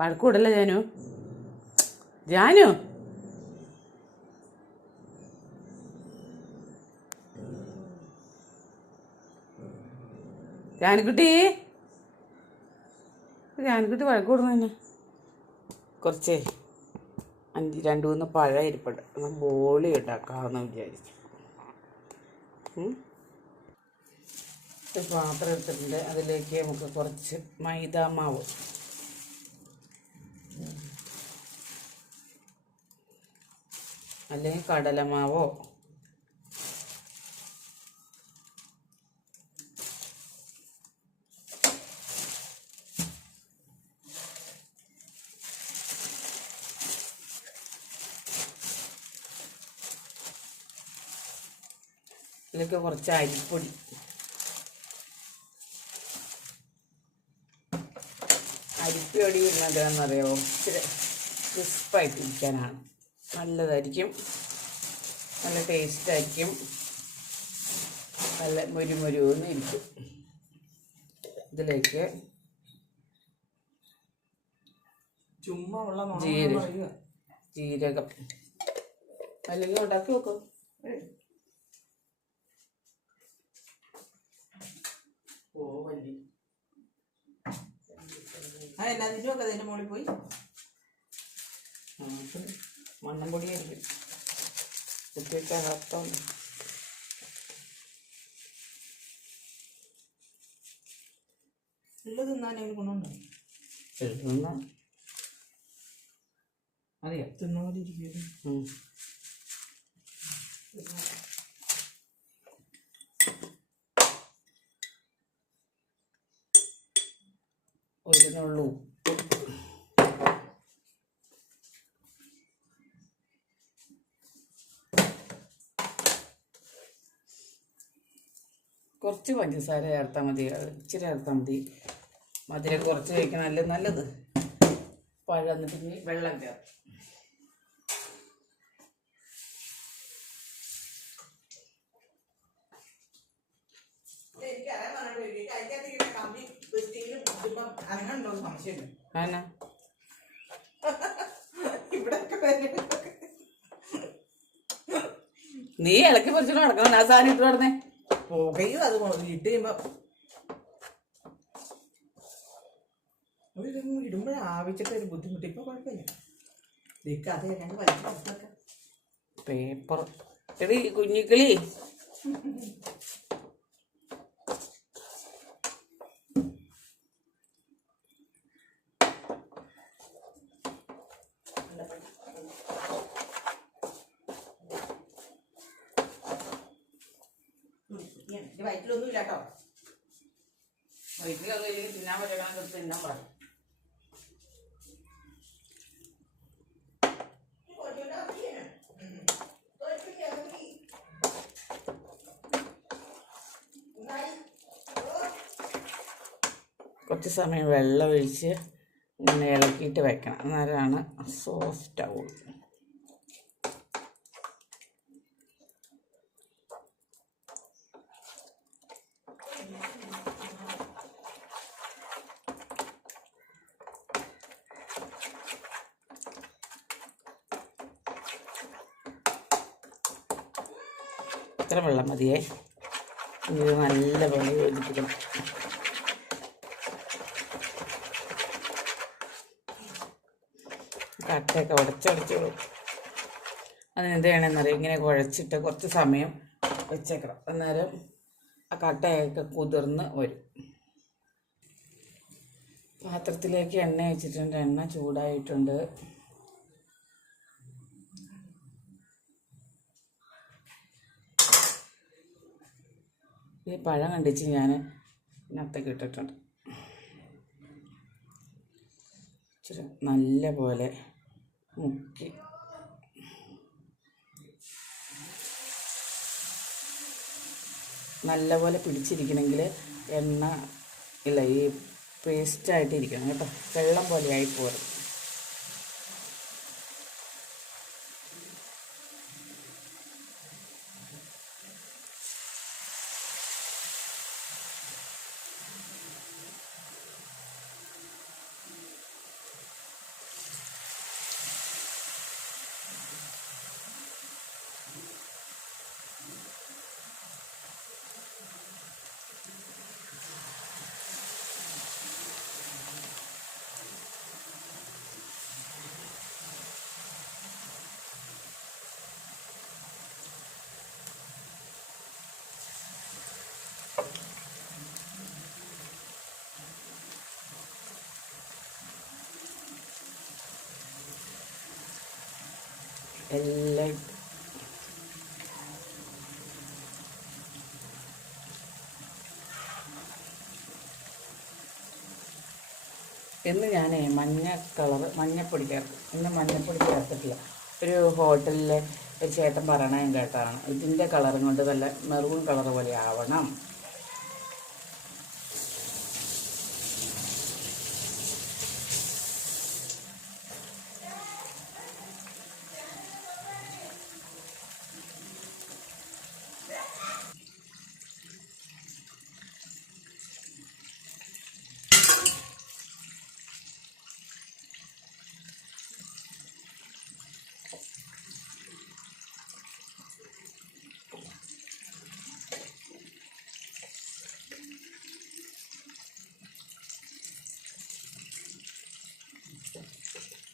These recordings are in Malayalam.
വഴക്കൂടല്ലേ ജാനു? ജാനു? ജാനുക്കുട്ടി? ജാനുക്കുട്ടി പഴക്കൂടുന്നു തന്നെ. കുറച്ചേ അഞ്ച് രണ്ട് മൂന്ന് പഴം ഇരിപ്പുണ്ട്. എന്നാൽ ബോളി ഉണ്ടാക്കാമെന്ന് വിചാരിച്ചു. പാത്രം എടുത്തിട്ടുണ്ട്. അതിലേക്ക് നമുക്ക് കുറച്ച് മൈദ അല്ലെങ്കിൽ കടലമാവോ? ഇതിലേക്ക് കുറച്ച് അരിപ്പൊടി. അരിപ്പൊടി ഇടുന്നതെന്നറിയോ ഇച്ചിരി ക്രിസ്പായിട്ട് നല്ലതായിരിക്കും. നല്ല ടേസ്റ്റ് ആയിരിക്കും. നല്ല മുരുമുരുന്ന് ഇരിക്കും. ഇതിലേക്ക് ചുമ്മാ ഉള്ള ജീരകം. ജീരകം. അല്ലെങ്കിൽ ഉണ്ടാക്കി വെക്കും. ആ എല്ലാത്തിനും ഒക്കെ അതിന്റെ മുകളിൽ പോയി. മണ്ണം പൊടിയായിരിക്കും കുത്തിവെക്കാൻ അർത്ഥം ഉള്ളത് തിന്നാൻ അതിന് ഗുണമുണ്ടോ? മതിയോ തിന്നോലിരിക്കും ഒരു നുള്ളു കുറച്ച് പഞ്ചസാര ചേർത്താൽ മതി ഇച്ചിരി ചേർത്താൽ മതി. മധുരം കുറച്ച് കഴിക്കണമല്ലേ നല്ലത്? പഴം എന്നിട്ട് ഇനി വെള്ളം ചേർത്ത്. നീ ഇളക്കി പൊറിച്ചിട്ട് നടക്കണം? ആ സാധനം ഇട്ട് നടന്നേ. പുകയും അത് ഇട്ട് കഴിയുമ്പോ ഇടുമ്പോഴേ ആവശ്യത്തെ ഒരു ബുദ്ധിമുട്ട്. ഇപ്പൊ കുഴപ്പമില്ല. അത് പേപ്പർ. എടി കുഞ്ഞിക്കിളി. ഇത് വയറ്റിലൊന്നും ഇല്ല കേട്ടോ ഇല്ലെങ്കിൽ തിന്നാൻ പറ്റണം തിന്നാൻ പറ. കുറച്ച് സമയം വെള്ളം ഒഴിച്ച് ഇങ്ങനെ ഇളക്കിയിട്ട് വെക്കണം. അന്നേരമാണ് സോഫ്റ്റ് ആവുള്ളൂ. ഇത്ര വെള്ളം മതിയേ. ഇത് നല്ല പോലെ യോജിപ്പിക്കണം. കട്ടയൊക്കെ ഉടച്ചുടച്ചോളൂ. അതിന് എന്ത് ചെയ്യണമെന്നറിയാം? ഇങ്ങനെ കുഴച്ചിട്ട് കുറച്ച് സമയം വെച്ചേക്കണം. അന്നേരം ആ കട്ടയൊക്കെ കുതിർന്ന് വരും. പാത്രത്തിലേക്ക് എണ്ണ വെച്ചിട്ടുണ്ട്. എണ്ണ ചൂടായിട്ടുണ്ട്. ഈ പഴം കണ്ടിച്ച് ഞാൻ ഇതിനകത്തേക്ക് ഇട്ടിട്ടുണ്ട്. ഇച്ചിരി നല്ല പോലെ മുക്കി. നല്ല പോലെ പിടിച്ചിരിക്കണമെങ്കിൽ എണ്ണ ഇല്ല ഈ പേസ്റ്റായിട്ട് ഇരിക്കണം കേട്ടോ. വെള്ളം പോലെ ആയി പോരും. എല്ലാം ഇന്ന് ഞാൻ മഞ്ഞ കളർ മഞ്ഞപ്പൊടി ചേർക്കും ഇന്ന് മഞ്ഞപ്പൊടി ചേർത്തിട്ടില്ല. ഒരു ഹോട്ടലിലെ ഒരു ചേട്ടൻ പറയണ ഞാൻ കേട്ടതാണ്. ഇതിന്റെ കളറും കൊണ്ട് നല്ല മെറൂൺ കളർ പോലെ ആവണം.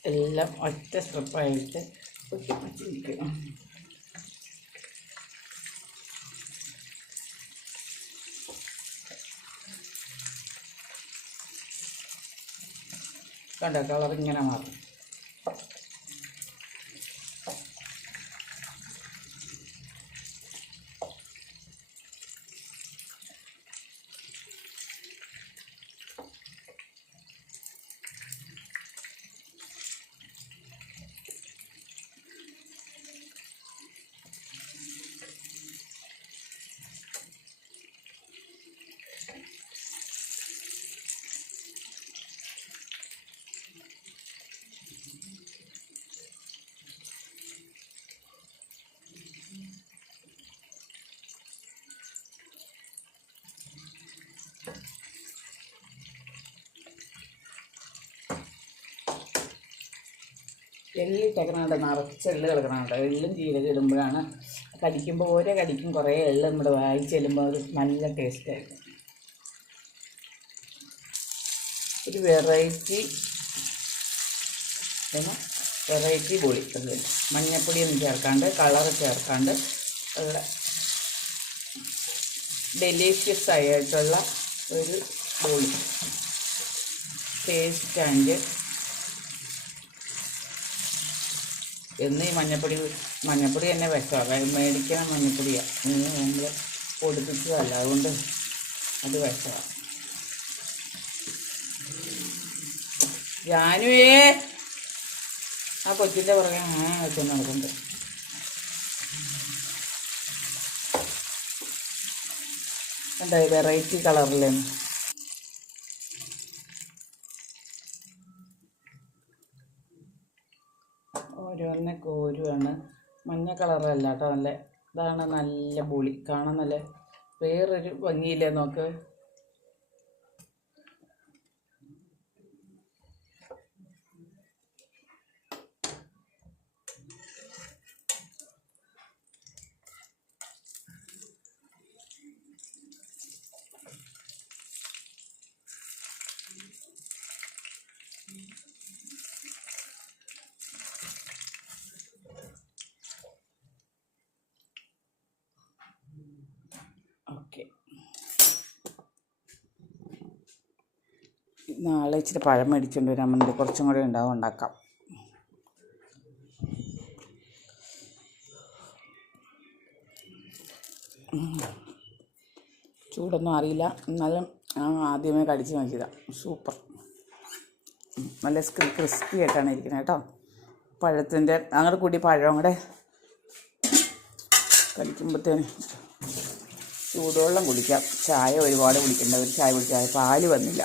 എല്ലാം ഒറ്റ സ്ട്രിപ്പായിട്ട് ഒട്ടിപ്പിച്ചിരിക്കണം കണ്ടോ? കളർ ഇങ്ങനെ മാറും. എള്ളിട്ടേക്കണുണ്ട് നിറച്ച് എള്ള് കിടക്കണുണ്ട് എള്ളും ജീരകം ഇടുമ്പോഴാണ് കടിക്കുമ്പോൾ ഓരോ കടിക്കും കുറേ എള്ള് നമ്മുടെ വായി ചെല്ലുമ്പോൾ ഒരു നല്ല ടേസ്റ്റ് ആയിരിക്കും ഒരു വെറൈറ്റി വെറൈറ്റി പൊളി അത് മഞ്ഞപ്പൊടിയൊന്നും ചേർക്കാണ്ട് കളർ ചേർക്കാണ്ട് ഉള്ള ഡെലീഷ്യസ് ആയിട്ടുള്ള ഒരു പൊളി. ടേസ്റ്റ് ആൻഡ് എന്ന് ഈ മഞ്ഞപ്പൊടി മഞ്ഞപ്പൊടി തന്നെ വിഷമാണ് മേടിക്കണ മഞ്ഞപ്പൊടിയാണ് നമ്മൾ പൊടിപ്പിച്ചതല്ല അതുകൊണ്ട് അത് വിഷമാണ് ജാനുവേ! ആ കൊച്ചിന്റെ പുറകെ അങ്ങനെ വെച്ചോണ്ട് നടക്കുന്നുണ്ട് എന്താ വെറൈറ്റി കളറിലാണ് ഓരോന്നെ കോരുവാണ്. മഞ്ഞ കളറല്ല കേട്ടോ നല്ല ഇതാണ് നല്ല പൊളി കാണാൻ നല്ല വേറൊരു ഭംഗിയില്ലേ നോക്ക്. നാളെ ഇച്ചിരി പഴം മേടിച്ചുകൊണ്ട് വരാൻ വേണ്ടി കുറച്ചും കൂടെ ഉണ്ടാവും ഉണ്ടാക്കാം. ചൂടൊന്നും അറിയില്ല. എന്നാലും ആദ്യമേ കടിച്ച് നോക്കിയതാണ് സൂപ്പർ. നല്ല സ്ക്രി ക്രിസ്പി ആയിട്ടാണ് ഇരിക്കുന്നത് കേട്ടോ. പഴത്തിന്റെ അങ്ങോട്ട് കൂടി പഴം കൂടെ കടിക്കുമ്പോഴത്തേന് ചൂടുവെള്ളം കുടിക്കാം. ചായ ഒരുപാട് കുടിക്കേണ്ട ഒരു ചായ കുടിച്ചാൽ പാൽ വന്നില്ല.